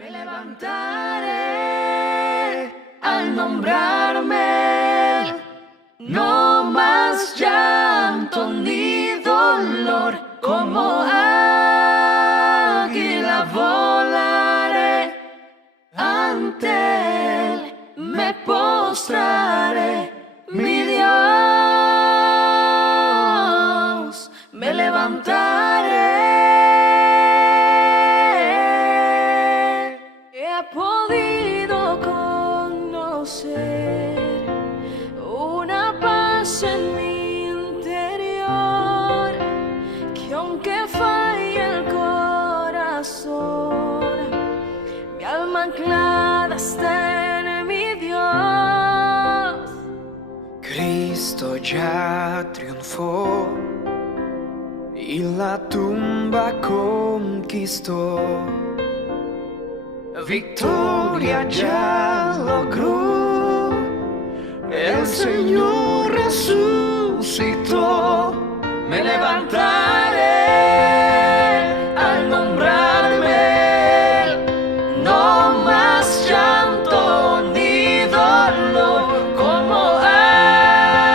Me levantaré al nombrarme, no más llanto ni dolor, como águila volaré, ante él me postraré, mi Dios, me levantaré. He podido conocer una paz en mi interior, que aunque falle el corazón, mi alma anclada está en mi Dios. Cristo ya triunfó y la tumba conquistó. Victoria ya logró, el Señor resucitó. Me levantaré al nombrarme, no más llanto ni dolor, como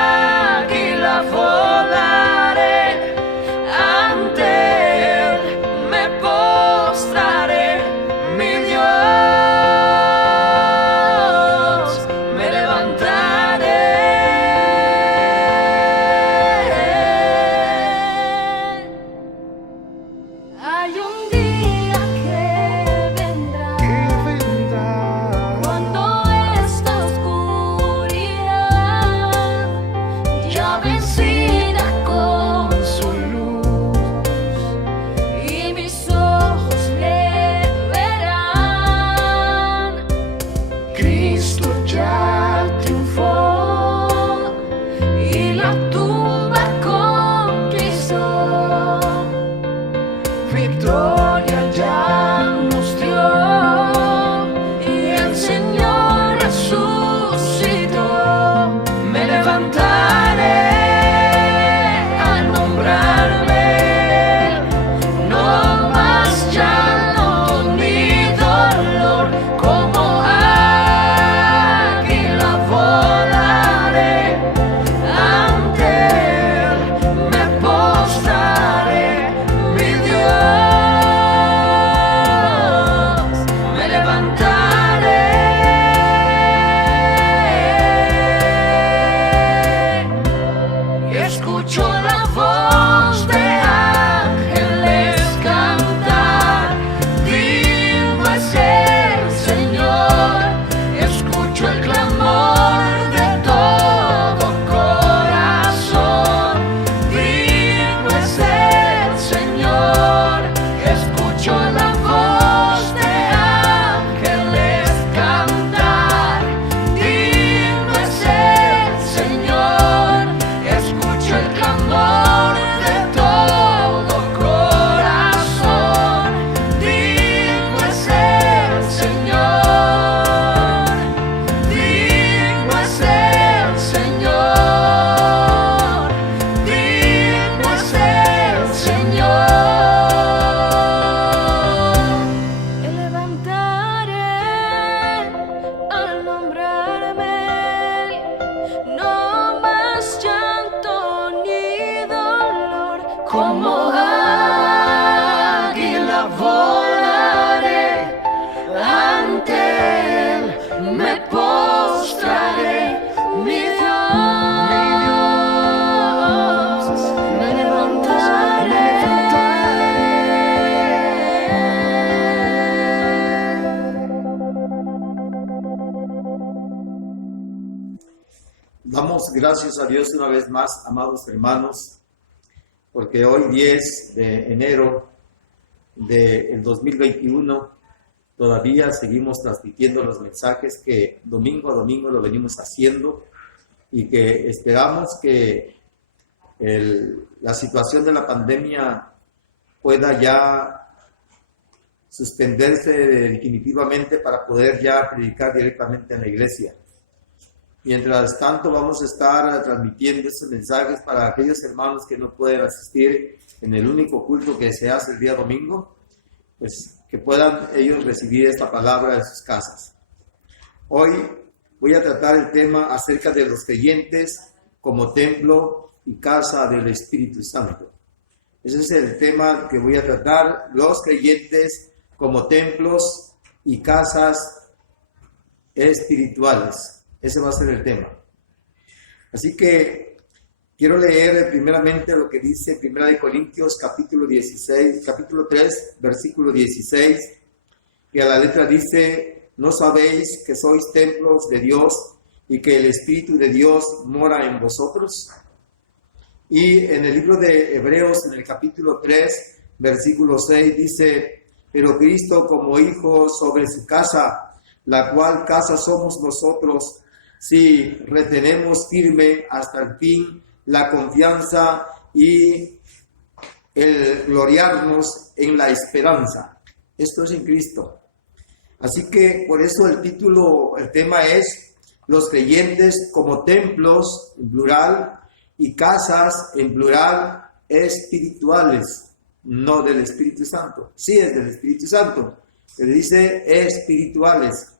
águila volaré, ante él me postraré, mi Dios, me levantaré. Hay un día que vendrá, cuando esta oscuridad ya vencida con su luz, y mis ojos le verán. Cristo ya triunfó Y la tumba conquistó, victoria ya nos dio, y el Señor resucitó. Me levantaré al nombrarme, no más llanto ni dolor, como águila volaré, ante él me postraré, mi Dios, me levantaré. Y escucho la voz de ángeles cantar, digno es el Señor. Escucho el clamor de todo corazón, digno es el Señor. Escucho la voz de ángeles cantar, digno es el Señor. Escucho el clamor de todo corazón, digno es el Señor, digno es el Señor, digno es el Señor. Me levantaré al nombrarme, no más llanto ni dolor, como águila volaré, ante él me postraré, mi Dios, me levantaré. Damos gracias a Dios una vez más, amados hermanos, porque hoy 10 de enero del 2021 todavía seguimos transmitiendo los mensajes que domingo a domingo lo venimos haciendo, y que esperamos que la situación de la pandemia pueda ya suspenderse definitivamente para poder ya predicar directamente en la iglesia. Mientras tanto, vamos a estar transmitiendo estos mensajes para aquellos hermanos que no pueden asistir en el único culto que se hace el día domingo. Pues que puedan ellos recibir esta palabra en sus casas. Hoy voy a tratar el tema acerca de los creyentes como templo y casa del Espíritu Santo. Ese es el tema que voy a tratar, los creyentes como templos y casas espirituales. Ese va a ser el tema. Así que quiero leer primeramente lo que dice 1 Corintios capítulo 3, versículo 16, que a la letra dice: ¿no sabéis que sois templos de Dios y que el Espíritu de Dios mora en vosotros? Y en el libro de Hebreos, en el capítulo 3, versículo 6, dice: pero Cristo como hijo sobre su casa, la cual casa somos nosotros, si retenemos firme hasta el fin la confianza y el gloriarnos en la esperanza. Esto es en Cristo. Así que por eso el tema es los creyentes como templos en plural y casas en plural espirituales, no del Espíritu Santo. Sí es del Espíritu Santo, pero dice espirituales.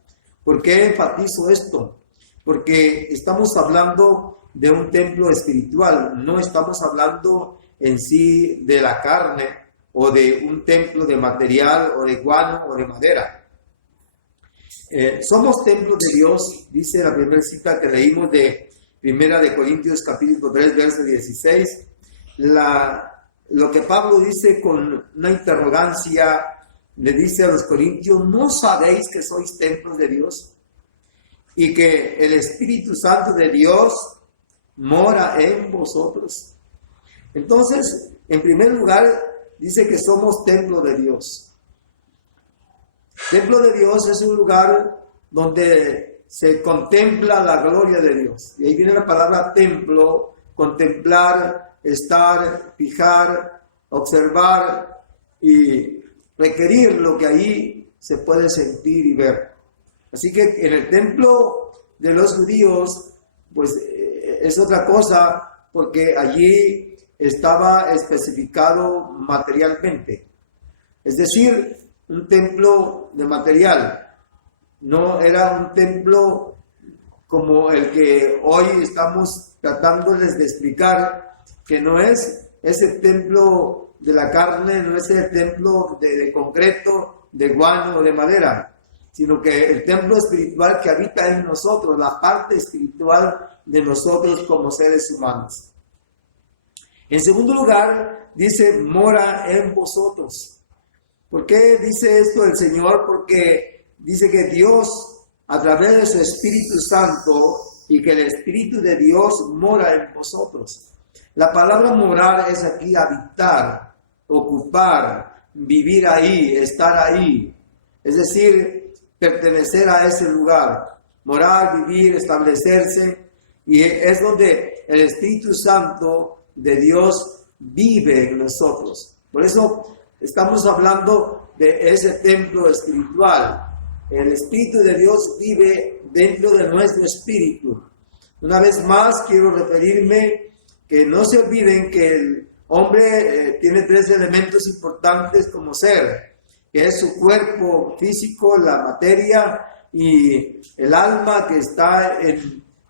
¿Por qué enfatizo esto? Porque estamos hablando de un templo espiritual, no estamos hablando en sí de la carne o de un templo de material o de guano o de madera. Somos templos de Dios, dice la primera cita que leímos de 1 Corintios capítulo 3, verso 16. Lo que Pablo dice con una interrogancia, le dice a los corintios: ¿no sabéis que sois templos de Dios y que el Espíritu Santo de Dios mora en vosotros? Entonces, en primer lugar, dice que somos templo de Dios. Templo de Dios es un lugar donde se contempla la gloria de Dios. Y ahí viene la palabra templo, contemplar, estar, fijar, observar y requerir lo que ahí se puede sentir y ver. Así que en el templo de los judíos, pues es otra cosa, porque allí estaba especificado materialmente. Es decir, un templo de material. No era un templo como el que hoy estamos tratándoles de explicar, que no es ese templo de la carne, no es el templo de concreto, de guano o de madera, sino que el templo espiritual que habita en nosotros, la parte espiritual de nosotros como seres humanos. En segundo lugar, dice: mora en vosotros. ¿Por qué dice esto el Señor? Porque dice que Dios, a través de su Espíritu Santo, y que el Espíritu de Dios mora en vosotros. La palabra morar es aquí habitar, ocupar, vivir ahí, estar ahí. Es decir, pertenecer a ese lugar. Morar, vivir, establecerse. Y es donde el Espíritu Santo de Dios vive en nosotros. Por eso estamos hablando de ese templo espiritual. El Espíritu de Dios vive dentro de nuestro espíritu. Una vez más quiero referirme que no se olviden que el hombre tiene tres elementos importantes como ser, que es su cuerpo físico, la materia, y el alma que está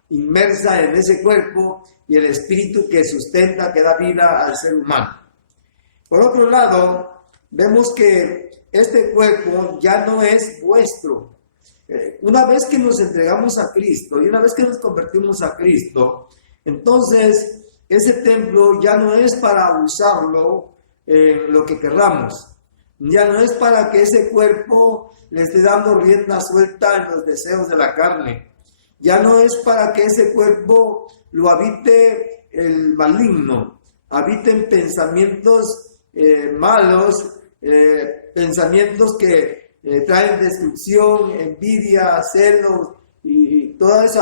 inmersa en ese cuerpo, y el espíritu que sustenta, que da vida al ser humano. Por otro lado, vemos que este cuerpo ya no es vuestro. Una vez que nos entregamos a Cristo y una vez que nos convertimos a Cristo, entonces ese templo ya no es para usarlo en lo que querramos. Ya no es para que ese cuerpo le esté dando rienda suelta en los deseos de la carne. Ya no es para que ese cuerpo lo habite el maligno, habiten pensamientos malos, pensamientos que traen destrucción, envidia, celos y todas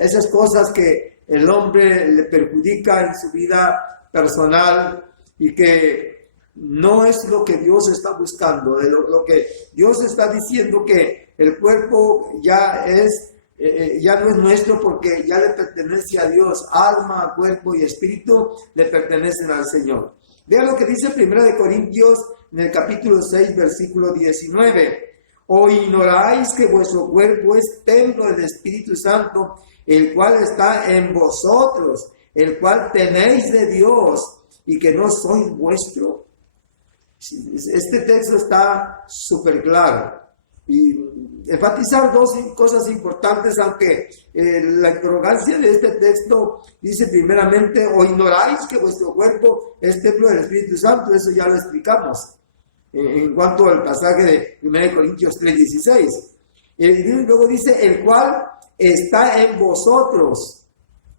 esas cosas que el hombre le perjudica en su vida personal y que no es lo que Dios está buscando. Lo que Dios está diciendo, que el cuerpo ya no es nuestro, porque ya le pertenece a Dios. Alma, cuerpo y espíritu le pertenecen al Señor. Vean lo que dice 1 Corintios en el capítulo 6, versículo 19. ¿O ignoráis que vuestro cuerpo es templo del Espíritu Santo, el cual está en vosotros, el cual tenéis de Dios, y que no sois vuestro? Este texto está súper claro. Y enfatizar dos cosas importantes, aunque la interrogancia de este texto dice primeramente, ¿o ignoráis que vuestro cuerpo es templo del Espíritu Santo? Eso ya lo explicamos en cuanto al pasaje de 1 Corintios 3:16. Y luego dice, el cual está en vosotros,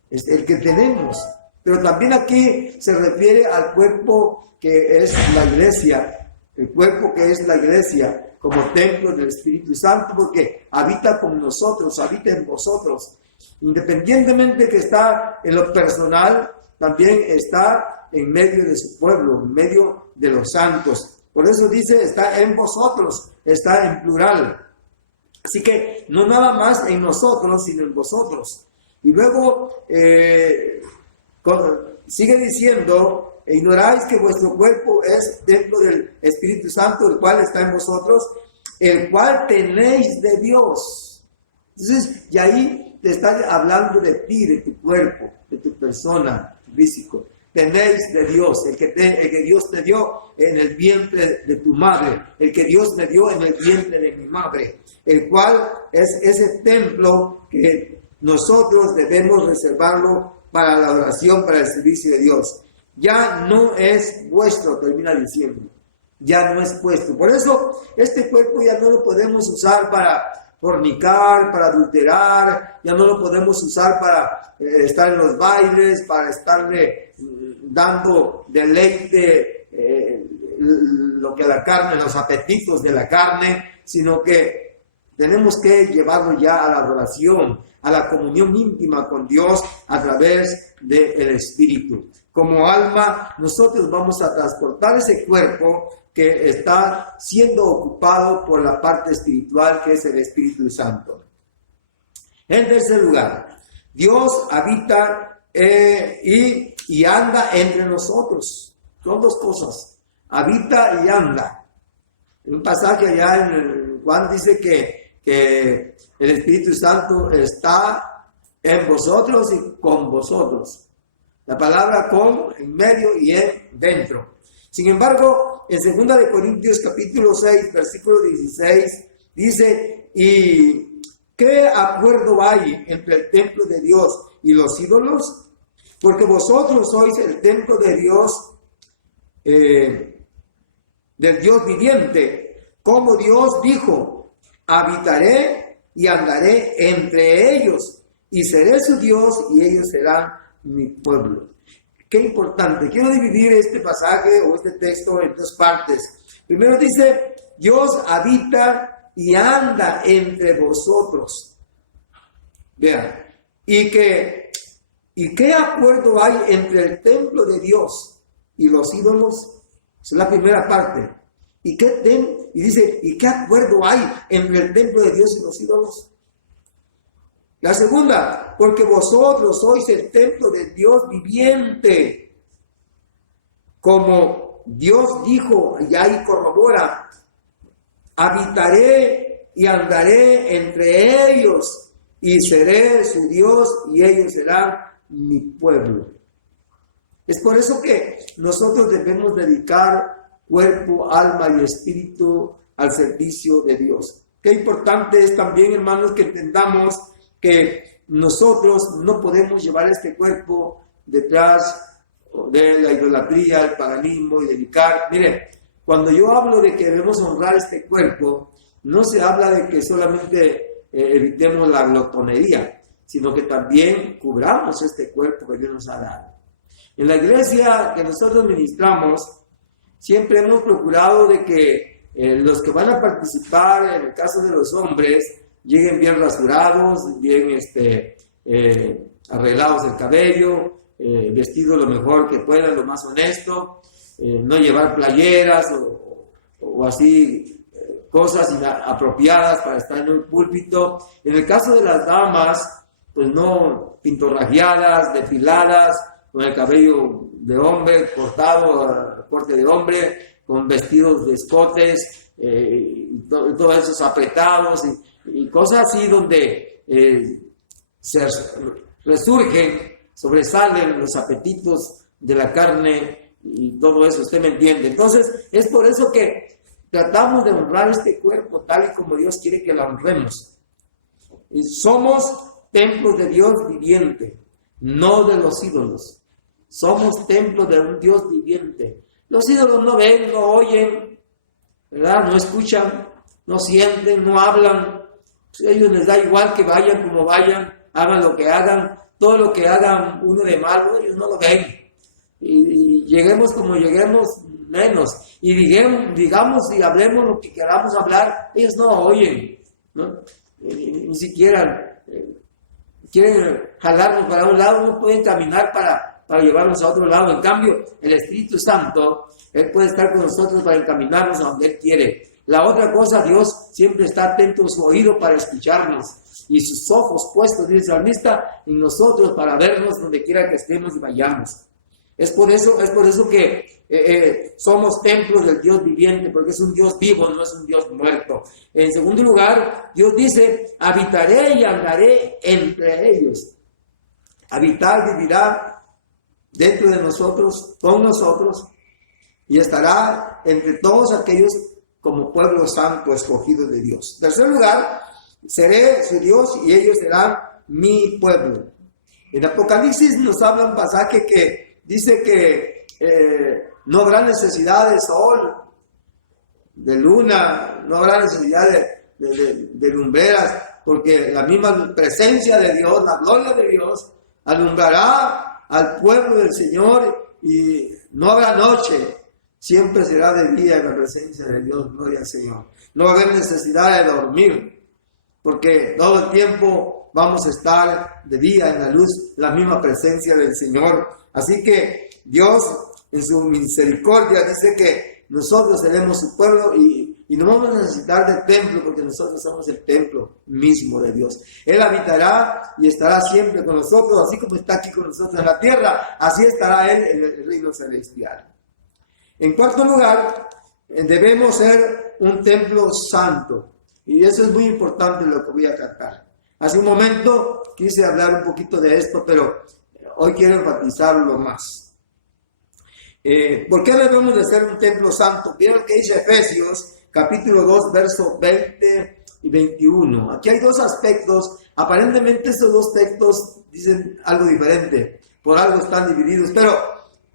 es el que tenemos. Pero también aquí se refiere al cuerpo que es la iglesia, el cuerpo que es la iglesia, como templo del Espíritu Santo, porque habita con nosotros, habita en vosotros. Independientemente que está en lo personal, también está en medio de su pueblo, en medio de los santos. Por eso dice, está en vosotros, está en plural. Así que no nada más en nosotros, sino en vosotros. Y luego sigue diciendo, ignoráis que vuestro cuerpo es templo del Espíritu Santo, el cual está en vosotros, el cual tenéis de Dios. Entonces, y ahí te está hablando de ti, de tu cuerpo, de tu persona, físico. Tenéis de Dios, el que Dios te dio en el vientre de tu madre, el que Dios me dio en el vientre de mi madre, el cual es ese templo que nosotros debemos reservarlo para la oración, para el servicio de Dios. Ya no es vuestro, termina diciendo, ya no es vuestro. Por eso este cuerpo ya no lo podemos usar para fornicar, para adulterar, ya no lo podemos usar para estar en los bailes, para estarle dando deleite, lo que la carne, los apetitos de la carne, sino que tenemos que llevarlo ya a la adoración, a la comunión íntima con Dios a través del Espíritu. Como alma, nosotros vamos a transportar ese cuerpo que está siendo ocupado por la parte espiritual, que es el Espíritu Santo. En tercer lugar, Dios habita y anda entre nosotros. Son dos cosas, habita y anda. En un pasaje allá en Juan dice que el Espíritu Santo está en vosotros y con vosotros. La palabra con en medio y en dentro. Sin embargo, en 2 Corintios capítulo 6, versículo 16, dice, ¿y qué acuerdo hay entre el templo de Dios y los ídolos? Porque vosotros sois el templo de Dios, del Dios viviente. Como Dios dijo, habitaré y andaré entre ellos, y seré su Dios, y ellos serán mi pueblo. Qué importante. Quiero dividir este pasaje o este texto en dos partes. Primero dice, Dios habita y anda entre vosotros. Vean, ¿y qué acuerdo hay entre el templo de Dios y los ídolos? Esa es la primera parte. Y dice, ¿y qué acuerdo hay entre el templo de Dios y los ídolos? La segunda, porque vosotros sois el templo del Dios viviente. Como Dios dijo, y ahí corrobora, habitaré y andaré entre ellos, y seré su Dios, y ellos serán mi pueblo. Es por eso que nosotros debemos dedicar cuerpo, alma y espíritu al servicio de Dios. Qué importante es también, hermanos, que entendamos que nosotros no podemos llevar este cuerpo detrás de la idolatría, el paganismo y dedicar. Mire, cuando yo hablo de que debemos honrar este cuerpo, no se habla de que solamente evitemos la glotonería, sino que también cubramos este cuerpo que Dios nos ha dado. En la iglesia que nosotros ministramos, siempre hemos procurado de que los que van a participar, en el caso de los hombres, lleguen bien rasurados, bien arreglados el cabello, vestidos lo mejor que puedan, lo más honesto, no llevar playeras o así cosas inapropiadas para estar en un púlpito. En el caso de las damas, pues no pintorrajeadas, depiladas, con el cabello de hombre, cortado, corte de hombre, con vestidos de escotes, y todos esos apretados y cosas así donde se resurgen, sobresalen los apetitos de la carne y todo eso, usted me entiende. Entonces, es por eso que tratamos de honrar este cuerpo tal y como Dios quiere que lo honremos. Y somos templos de Dios viviente, no de los ídolos. Somos templos de un Dios viviente. Los ídolos no ven, no oyen, ¿verdad? No escuchan, no sienten, no hablan. A ellos les da igual que vayan como vayan, hagan lo que hagan, todo lo que hagan uno de malo, ellos no lo ven. Y lleguemos como lleguemos, menos. Y digamos y hablemos lo que queramos hablar, ellos no oyen, ¿no? Ni siquiera quieren jalarnos para un lado, no pueden caminar para llevarnos a otro lado. En cambio, el Espíritu Santo, Él puede estar con nosotros para encaminarnos a donde Él quiere. La otra cosa, Dios siempre está atento a su oído para escucharnos y sus ojos puestos, dice el salmista, en nosotros para vernos donde quiera que estemos y vayamos. Es por eso que somos templos del Dios viviente, porque es un Dios vivo, no es un Dios muerto. En segundo lugar, Dios dice, habitaré y andaré entre ellos. Habitar, vivirá dentro de nosotros, con nosotros, y estará entre todos aquellos como pueblo santo escogido de Dios. En tercer lugar, seré su Dios y ellos serán mi pueblo. En Apocalipsis nos habla un pasaje que dice que no habrá necesidad de sol, de luna, no habrá necesidad de lumbreras, porque la misma presencia de Dios, la gloria de Dios, alumbrará al pueblo del Señor y no habrá noche, siempre será de día en la presencia de Dios, gloria al Señor. No va a haber necesidad de dormir, porque todo el tiempo vamos a estar de día en la luz, la misma presencia del Señor. Así que Dios, en su misericordia, dice que nosotros seremos su pueblo y no vamos a necesitar del templo, porque nosotros somos el templo mismo de Dios. Él habitará y estará siempre con nosotros, así como está aquí con nosotros en la tierra, así estará Él en el reino celestial. En cuarto lugar, debemos ser un templo santo, y eso es muy importante lo que voy a tratar. Hace un momento quise hablar un poquito de esto, pero hoy quiero enfatizarlo más. ¿Por qué debemos de ser un templo santo? Miren lo que dice Efesios, capítulo 2, versos 20 y 21. Aquí hay dos aspectos. Aparentemente estos dos textos dicen algo diferente. Por algo están divididos, pero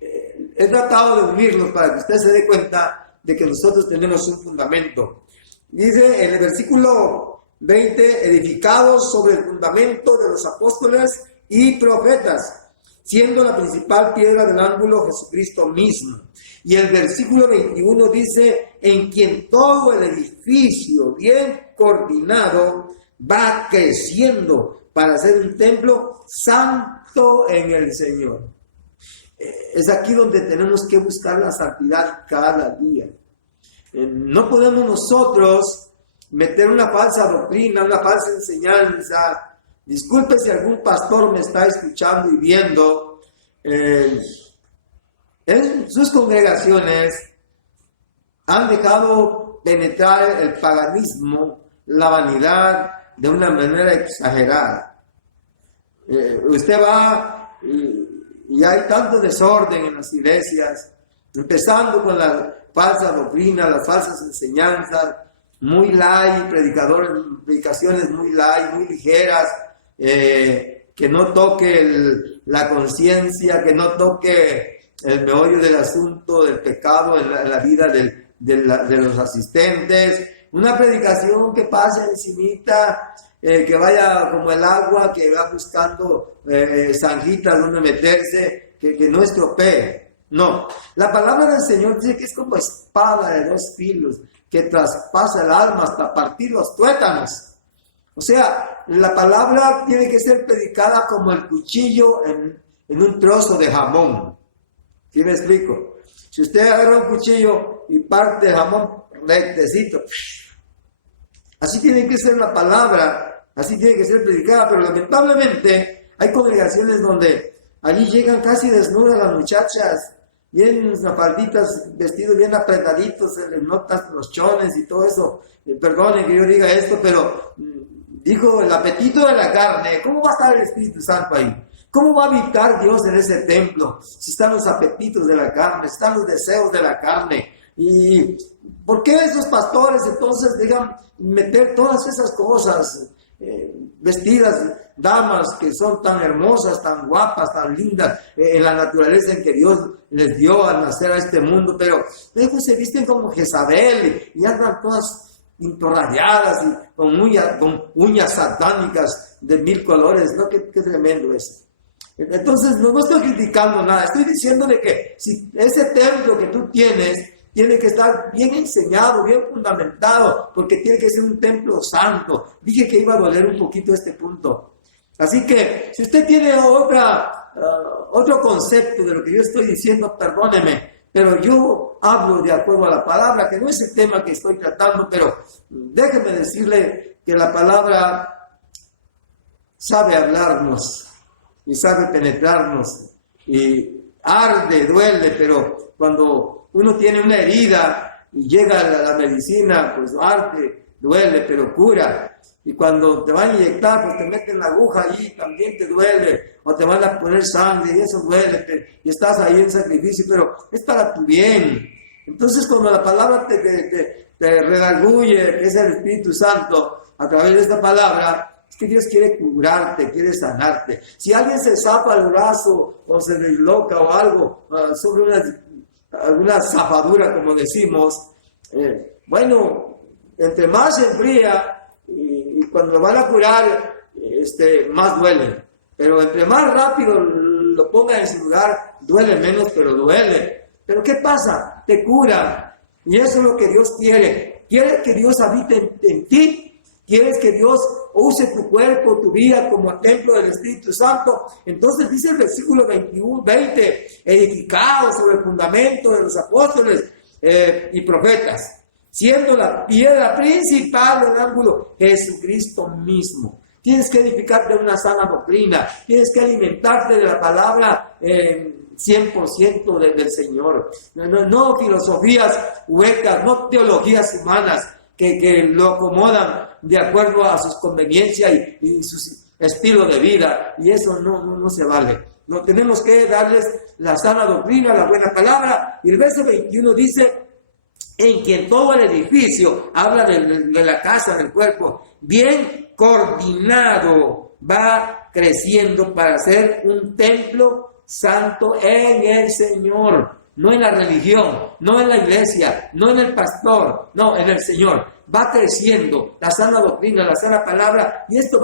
he tratado de unirlos para que usted se dé cuenta de que nosotros tenemos un fundamento. Dice en el versículo 20, edificados sobre el fundamento de los apóstoles y profetas, siendo la principal piedra del ángulo Jesucristo mismo. Y el versículo 21 dice, en quien todo el edificio bien coordinado va creciendo para ser un templo santo en el Señor. Es aquí donde tenemos que buscar la santidad cada día. No podemos nosotros meter una falsa doctrina, una falsa enseñanza. Disculpe si algún pastor me está escuchando y viendo. En sus congregaciones han dejado penetrar el paganismo, la vanidad, de una manera exagerada. Usted va y hay tanto desorden en las iglesias, empezando con la falsa doctrina, las falsas enseñanzas, muy light, predicaciones muy light, muy ligeras, que no toque la conciencia, que no toque el meollo del asunto del pecado en la vida de los asistentes. Una predicación que pase encimita, que vaya como el agua, que va buscando zanjitas donde meterse, que no estropee. No, la palabra del Señor dice que es como espada de dos filos, que traspasa el alma hasta partir los tuétanos. O sea, la palabra tiene que ser predicada como el cuchillo en un trozo de jamón. ¿Sí me explico? Si usted agarra un cuchillo y parte el jamón rectecito, así tiene que ser la palabra, así tiene que ser predicada, pero lamentablemente hay congregaciones donde allí llegan casi desnudas las muchachas bien falditas, vestidos bien apretaditos, se les notan los chones y todo eso. Perdonen que yo diga esto, pero dijo el apetito de la carne. ¿Cómo va a estar el Espíritu Santo ahí? ¿Cómo va a habitar Dios en ese templo? Si están los apetitos de la carne, si están los deseos de la carne. ¿Y por qué esos pastores entonces dejan meter todas esas cosas? Vestidas damas que son tan hermosas, tan guapas, tan lindas, en la naturaleza en que Dios les dio al nacer a este mundo, pero luego se visten como Jezabel y andan todas pintorrayadas y con uñas satánicas de 1000 colores, ¿no? Qué tremendo eso. Entonces no estoy criticando nada, estoy diciéndole que si ese templo que tú tienes tiene que estar bien enseñado, bien fundamentado, porque tiene que ser un templo santo. Dije que iba a doler un poquito este punto. Así que, si usted tiene otro concepto de lo que yo estoy diciendo, perdóneme, pero yo hablo de acuerdo a la palabra, que no es el tema que estoy tratando, pero déjeme decirle que la palabra sabe hablarnos y sabe penetrarnos y arde, duele, pero cuando uno tiene una herida y llega a la medicina, pues arde, duele, pero cura. Y cuando te van a inyectar, pues te meten la aguja allí, también te duele. O te van a poner sangre y eso duele. Y estás ahí en sacrificio, pero es para tu bien. Entonces, cuando la palabra te redarguye, que es el Espíritu Santo, a través de esta palabra, es que Dios quiere curarte, quiere sanarte. Si alguien se zapa el brazo o se desloca o algo sobre alguna zafadura, como decimos, bueno, entre más se enfría y cuando lo van a curar, más duele. Pero entre más rápido lo ponga en su lugar, duele menos, pero duele. Pero ¿qué pasa? Te cura. Y eso es lo que Dios quiere. Quiere que Dios habite en ti. ¿Quieres que Dios use tu cuerpo, tu vida como templo del Espíritu Santo? Entonces dice el versículo 20, edificado sobre el fundamento de los apóstoles y profetas, siendo la piedra principal del ángulo Jesucristo mismo. Tienes que edificarte de una sana doctrina, tienes que alimentarte de la palabra 100% del Señor. No filosofías huecas, no teologías humanas que lo acomodan de acuerdo a sus conveniencias y su estilo de vida, y eso no se vale. No, tenemos que darles la sana doctrina, la buena palabra, y el verso 21 dice, en quien todo el edificio, habla de la casa, del cuerpo, bien coordinado, va creciendo para ser un templo santo en el Señor. No en la religión, no en la iglesia, no en el pastor, no, en el Señor. Va creciendo la sana doctrina, la sana palabra, y esto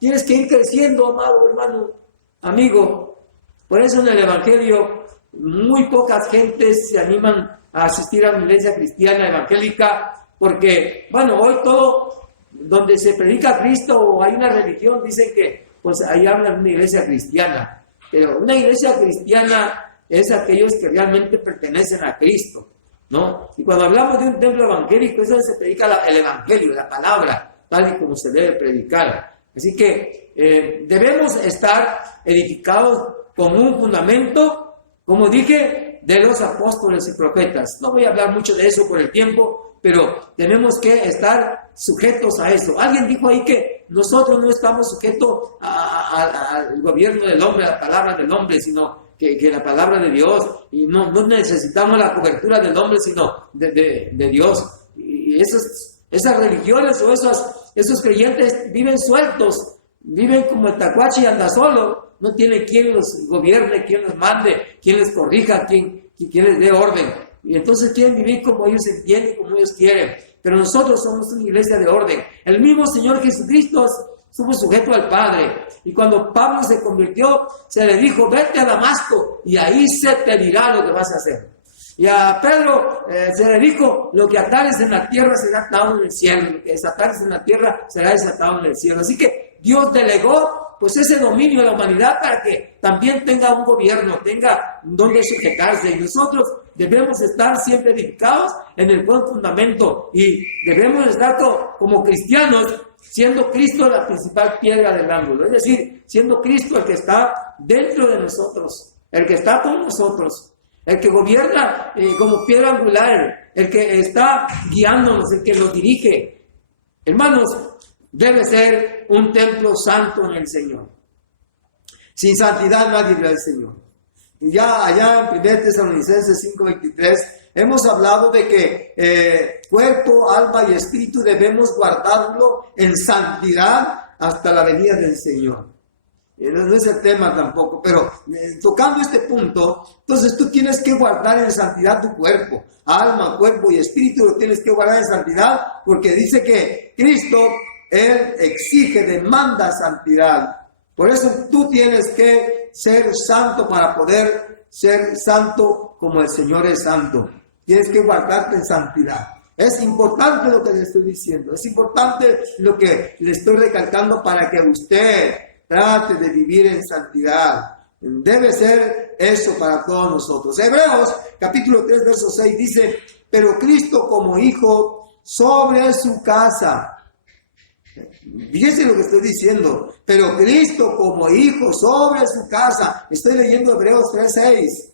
tienes que ir creciendo, amado hermano, amigo. Por eso en el Evangelio muy pocas gentes se animan a asistir a una iglesia cristiana evangélica, porque, bueno, hoy todo donde se predica a Cristo o hay una religión, dicen que, pues ahí hablan de una iglesia cristiana. Pero una iglesia cristiana es aquellos que realmente pertenecen a Cristo, ¿no? Y cuando hablamos de un templo evangélico, eso se predica el evangelio, la palabra, tal y como se debe predicar. Así que debemos estar edificados con un fundamento, como dije, de los apóstoles y profetas. No voy a hablar mucho de eso por el tiempo, pero tenemos que estar sujetos a eso. Alguien dijo ahí que nosotros no estamos sujetos al gobierno del hombre, a la palabra del hombre, sino que la palabra de Dios, y no necesitamos la cobertura del hombre, sino de Dios. Y esas religiones o esos creyentes viven sueltos, viven como el tacuache y anda solo, no tienen quien los gobierne, quien los mande, quien les corrija, quien les dé orden. Y entonces quieren vivir como ellos entienden, como ellos quieren. Pero nosotros somos una iglesia de orden. El mismo Señor Jesucristo somos sujetos al Padre. Y cuando Pablo se convirtió, se le dijo, vete a Damasco y ahí se te dirá lo que vas a hacer. Y a Pedro se le dijo, lo que atares en la tierra será atado en el cielo, lo que desatares en la tierra será desatado en el cielo. Así que Dios delegó pues ese dominio a la humanidad para que también tenga un gobierno, tenga donde sujetarse. Y nosotros debemos estar siempre edificados en el buen fundamento y debemos estar como cristianos, siendo Cristo la principal piedra del ángulo, es decir, siendo Cristo el que está dentro de nosotros, el que está con nosotros, el que gobierna como piedra angular, el que está guiándonos, el que nos dirige. Hermanos, debe ser un templo santo en el Señor. Sin santidad nadie ve al Señor. Y ya allá en 1 Tesalonicenses 5:23 hemos hablado de que cuerpo, alma y espíritu debemos guardarlo en santidad hasta la venida del Señor. No es el tema tampoco, pero tocando este punto, entonces tú tienes que guardar en santidad tu cuerpo, alma, cuerpo y espíritu, lo tienes que guardar en santidad, porque dice que Cristo, Él exige, demanda santidad. Por eso tú tienes que ser santo para poder ser santo como el Señor es santo. Tienes que guardarte en santidad. Es importante lo que le estoy diciendo, es importante lo que le estoy recalcando para que usted trate de vivir en santidad. Debe ser eso para todos nosotros. Hebreos capítulo 3 verso 6 dice, pero Cristo como hijo sobre su casa. Fíjense lo que estoy diciendo, pero Cristo como hijo sobre su casa. Estoy leyendo Hebreos 3:6,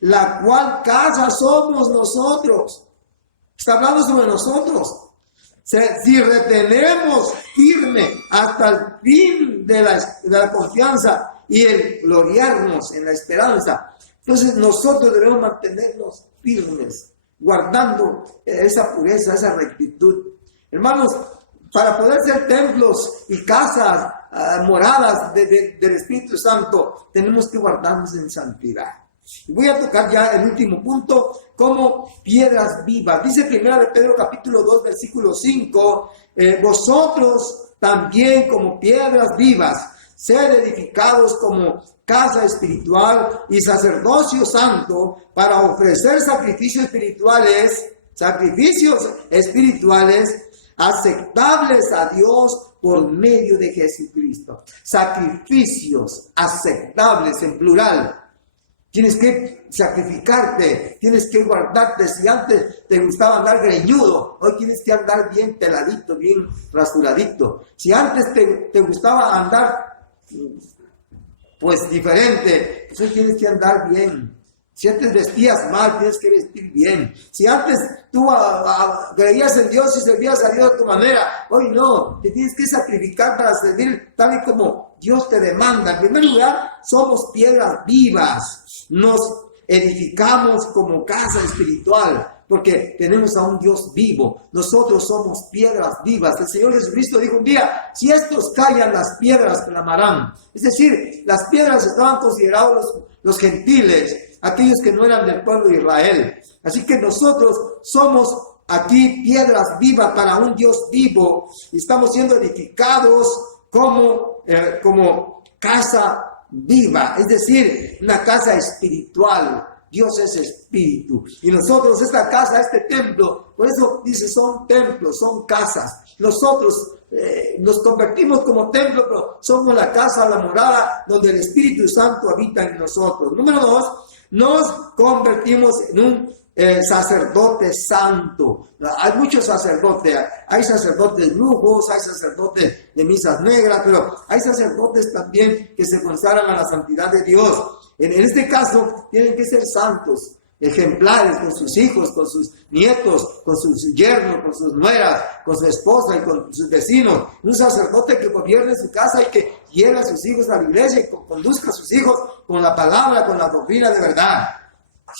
la cual casa somos nosotros. Está hablando sobre nosotros. Si retenemos firme hasta el fin de la confianza y el gloriarnos en la esperanza, entonces nosotros debemos mantenernos firmes, guardando esa pureza, esa rectitud. Hermanos, para poder ser templos y casas, moradas del Espíritu Santo, tenemos que guardarnos en santidad. Voy a tocar ya el último punto, como piedras vivas. Dice 1 de Pedro capítulo 2 versículo 5, vosotros también como piedras vivas, sed edificados como casa espiritual y sacerdocio santo para ofrecer sacrificios espirituales aceptables a Dios por medio de Jesucristo. Sacrificios aceptables en plural. Tienes que sacrificarte, tienes que guardarte. Si antes te gustaba andar greñudo, hoy tienes que andar bien peladito, bien rasuradito. Si antes te gustaba andar pues diferente, pues hoy tienes que andar bien. Si antes vestías mal, tienes que vestir bien. Si antes tú creías en Dios y servías a Dios de tu manera, hoy no. Te tienes que sacrificar para servir tal y como Dios te demanda. En primer lugar, somos piedras vivas. Nos edificamos como casa espiritual porque tenemos a un Dios vivo. Nosotros somos piedras vivas. El Señor Jesucristo dijo un día, si estos callan, las piedras clamarán. Es decir, las piedras estaban considerados los gentiles, aquellos que no eran del pueblo de Israel. Así que nosotros somos aquí piedras vivas para un Dios vivo y estamos siendo edificados como casa viva, es decir, una casa espiritual. Dios es espíritu y nosotros, esta casa, este templo, por eso dice son templos, son casas. Nosotros nos convertimos como templo, pero somos la casa, la morada donde el Espíritu Santo habita en nosotros. Número 2, nos convertimos en un sacerdote santo. Hay muchos sacerdotes, hay sacerdotes brujos, hay sacerdotes de misas negras, pero hay sacerdotes también que se consagran a la santidad de Dios. En este caso, tienen que ser santos, ejemplares con sus hijos, con sus nietos, con sus yernos, con sus nueras, con su esposa y con sus vecinos. Un sacerdote que gobierne su casa y que lleve a sus hijos a la iglesia y conduzca a sus hijos con la palabra, con la doctrina de verdad.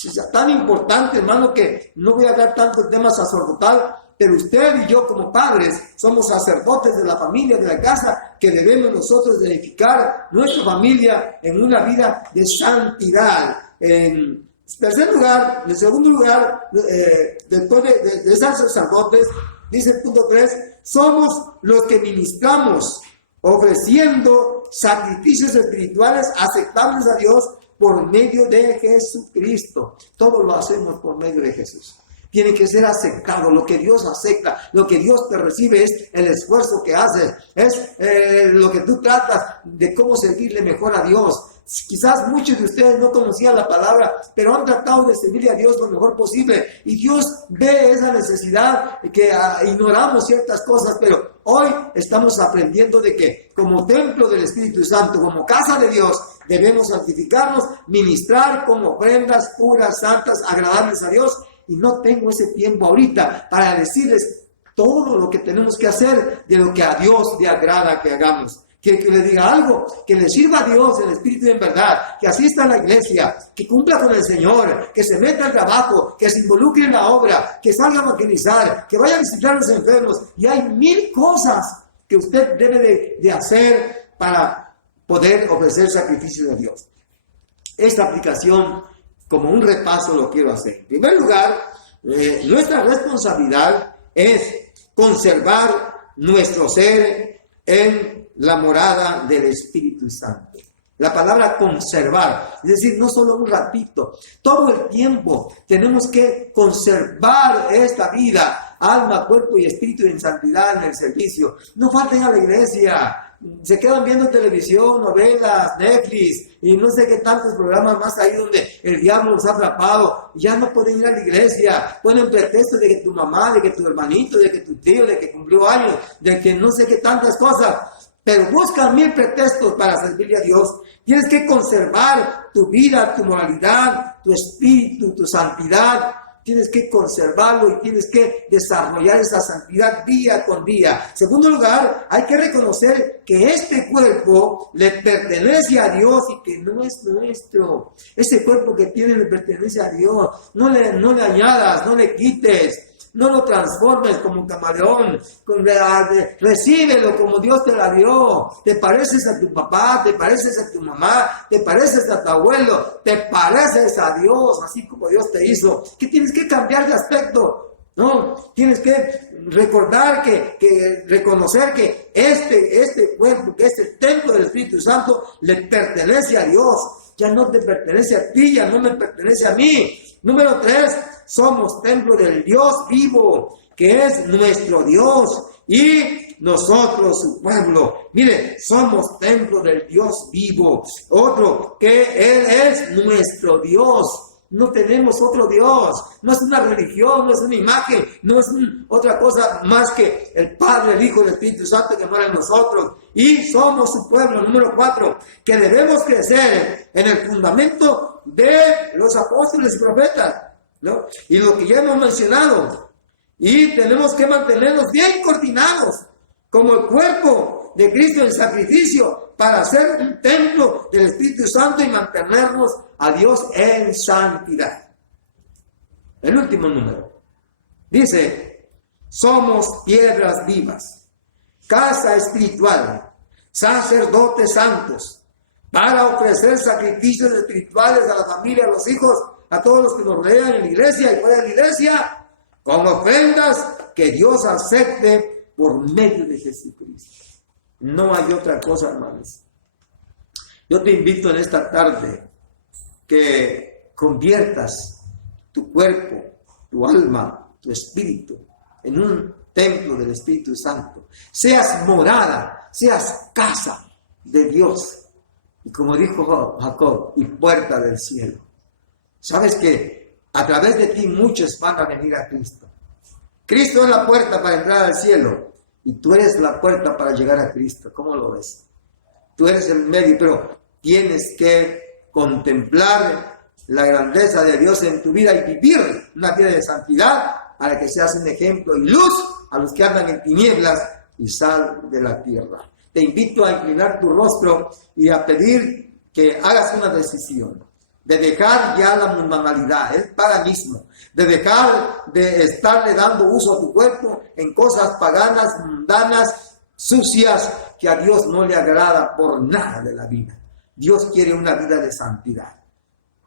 Es tan importante, hermano, que no voy a hablar tanto del tema sacerdotal, pero usted y yo como padres somos sacerdotes de la familia, de la casa, que debemos nosotros edificar nuestra familia en una vida de santidad. En segundo lugar, después de ser sacerdotes, dice el punto 3, somos los que ministramos, ofreciendo sacrificios espirituales aceptables a Dios por medio de Jesucristo. Todo lo hacemos por medio de Jesús. Tiene que ser aceptado. Lo que Dios acepta, lo que Dios te recibe es el esfuerzo que haces, es lo que tú tratas de cómo servirle mejor a Dios. Quizás muchos de ustedes no conocían la palabra, pero han tratado de servirle a Dios lo mejor posible. Y Dios ve esa necesidad que ignoramos ciertas cosas, pero hoy estamos aprendiendo de que como templo del Espíritu Santo, como casa de Dios, debemos santificarnos, ministrar como ofrendas puras, santas, agradables a Dios. Y no tengo ese tiempo ahorita para decirles todo lo que tenemos que hacer de lo que a Dios le agrada que hagamos. Que le diga algo, que le sirva a Dios en espíritu y en verdad, que asista a la iglesia, que cumpla con el Señor, que se meta al trabajo, que se involucre en la obra, que salga a evangelizar, que vaya a visitar a los enfermos. Y hay 1000 cosas que usted debe de hacer para poder ofrecer sacrificio a Dios. Esta aplicación, como un repaso, lo quiero hacer. En primer lugar, nuestra responsabilidad es conservar nuestro ser en la morada del Espíritu Santo. La palabra conservar, es decir, no solo un ratito, todo el tiempo tenemos que conservar esta vida, alma, cuerpo y espíritu en santidad en el servicio. No falten a la iglesia, se quedan viendo televisión, novelas, Netflix y no sé qué tantos programas más ahí donde el diablo los ha atrapado. Ya no pueden ir a la iglesia, ponen pretexto de que tu mamá, de que tu hermanito, de que tu tío, de que cumplió años, de que no sé qué tantas cosas. Pero buscan 1000 pretextos para servirle a Dios. Tienes que conservar tu vida, tu moralidad, tu espíritu, tu santidad. Tienes que conservarlo y tienes que desarrollar esa santidad día con día. En segundo lugar, hay que reconocer que este cuerpo le pertenece a Dios y que no es nuestro. Ese cuerpo que tiene le pertenece a Dios. No le añadas, no le quites. No lo transformes como camaleón, recíbelo como Dios te la dio. Te pareces a tu papá, te pareces a tu mamá, te pareces a tu abuelo, te pareces a Dios, así como Dios te hizo. ¿Qué tienes que cambiar de aspecto? No, tienes que recordar reconocer que este cuerpo, que este templo del Espíritu Santo le pertenece a Dios. Ya no te pertenece a ti, ya no me pertenece a mí. Número 3, somos templo del Dios vivo, que es nuestro Dios, y nosotros su pueblo. Mire, somos templo del Dios vivo. Otro, que Él es nuestro Dios. No tenemos otro Dios, no es una religión, no es una imagen, no es otra cosa más que el Padre, el Hijo y el Espíritu Santo que mora en nosotros. Y somos su pueblo. Número 4, que debemos crecer en el fundamento de los apóstoles y profetas, ¿no? Y lo que ya hemos mencionado. Y tenemos que mantenernos bien coordinados como el cuerpo de Cristo en sacrificio para ser un templo del Espíritu Santo y mantenernos a Dios en santidad. El último número dice: somos piedras vivas, casa espiritual, sacerdotes santos, para ofrecer sacrificios espirituales a la familia, a los hijos, a todos los que nos rodean en la iglesia y fuera de la iglesia, con ofrendas que Dios acepte por medio de Jesucristo. No hay otra cosa, hermanos. Yo te invito en esta tarde que conviertas tu cuerpo, tu alma, tu espíritu en un templo del Espíritu Santo. Seas morada, seas casa de Dios. Y como dijo Jacob, y puerta del cielo. Sabes que a través de ti muchos van a venir a Cristo. Cristo es la puerta para entrar al cielo. Y tú eres la puerta para llegar a Cristo. ¿Cómo lo ves? Tú eres el medio, pero tienes que contemplar la grandeza de Dios en tu vida y vivir una vida de santidad para que seas un ejemplo y luz a los que andan en tinieblas y sal de la tierra. Te invito a inclinar tu rostro y a pedir que hagas una decisión de dejar ya la mundanalidad, el paganismo, de dejar de estarle dando uso a tu cuerpo en cosas paganas, mundanas, sucias, que a Dios no le agrada por nada de la vida. Dios quiere una vida de santidad.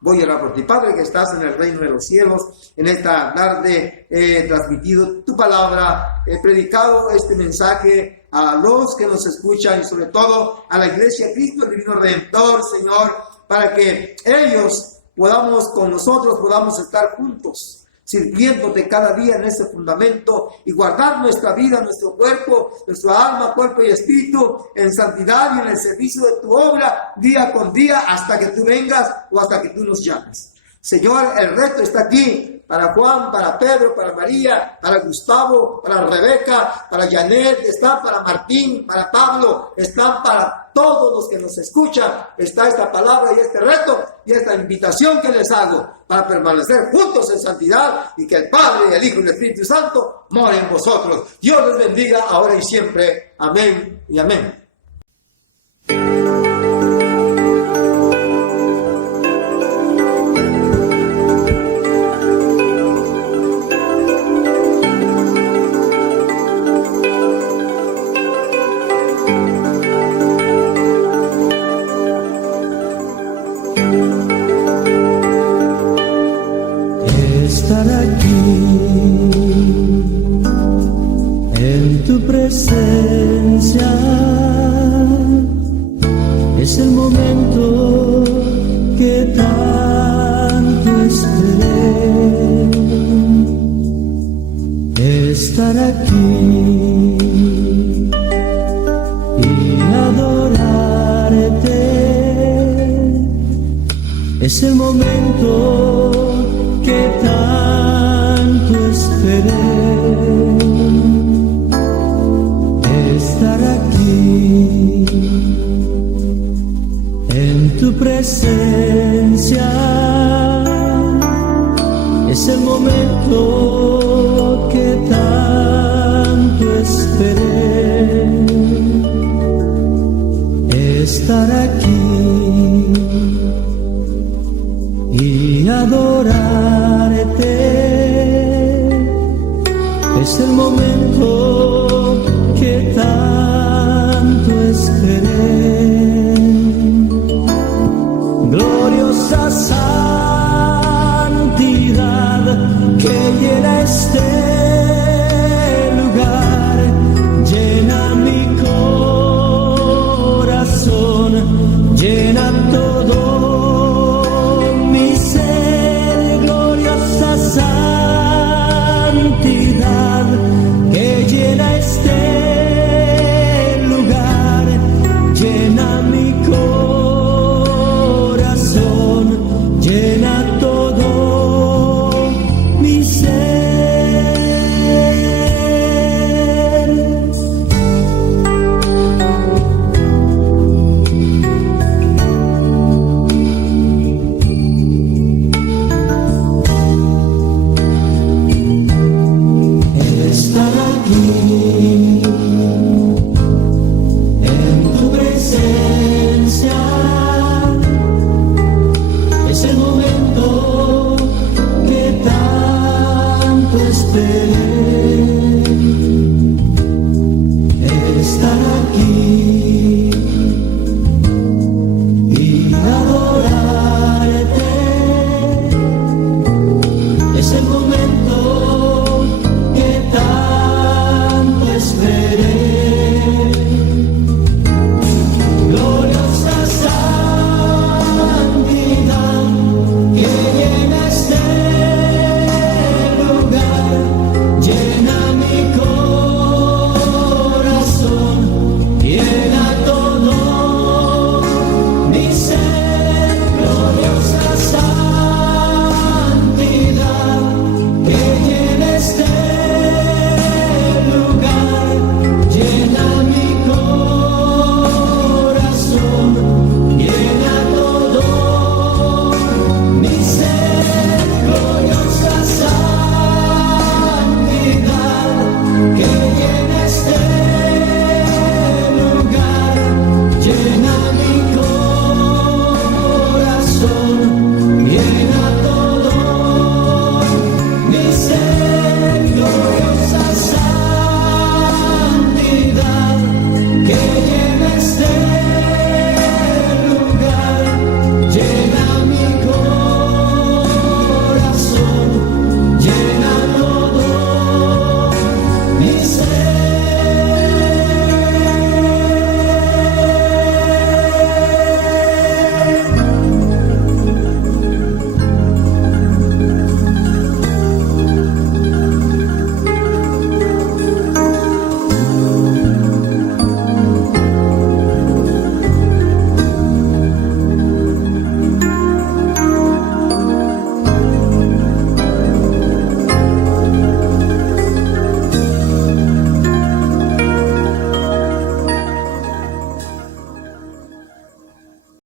Voy a orar por ti, Padre, que estás en el reino de los cielos. En esta tarde he transmitido tu palabra, he predicado este mensaje a los que nos escuchan y sobre todo a la Iglesia de Cristo, el Divino Redentor, Señor, para que ellos con nosotros podamos estar juntos, sirviéndote cada día en ese fundamento y guardar nuestra vida, nuestro cuerpo, nuestra alma, cuerpo y espíritu en santidad y en el servicio de tu obra día con día hasta que tú vengas o hasta que tú nos llames. Señor, el reto está aquí para Juan, para Pedro, para María, para Gustavo, para Rebeca, para Janet, está para Martín, para Pablo, están para todos los que nos escuchan. Está esta palabra y este reto y esta invitación que les hago para permanecer juntos en santidad y que el Padre, el Hijo y el Espíritu Santo moren en vosotros. Dios les bendiga ahora y siempre. Amén y amén. Estar aquí en tu presencia es el momento que tanto esperé. Estar aquí y adorarte es el momento que tanto esperé. Estar aquí en tu presencia es el momento que tanto esperé. Estar aquí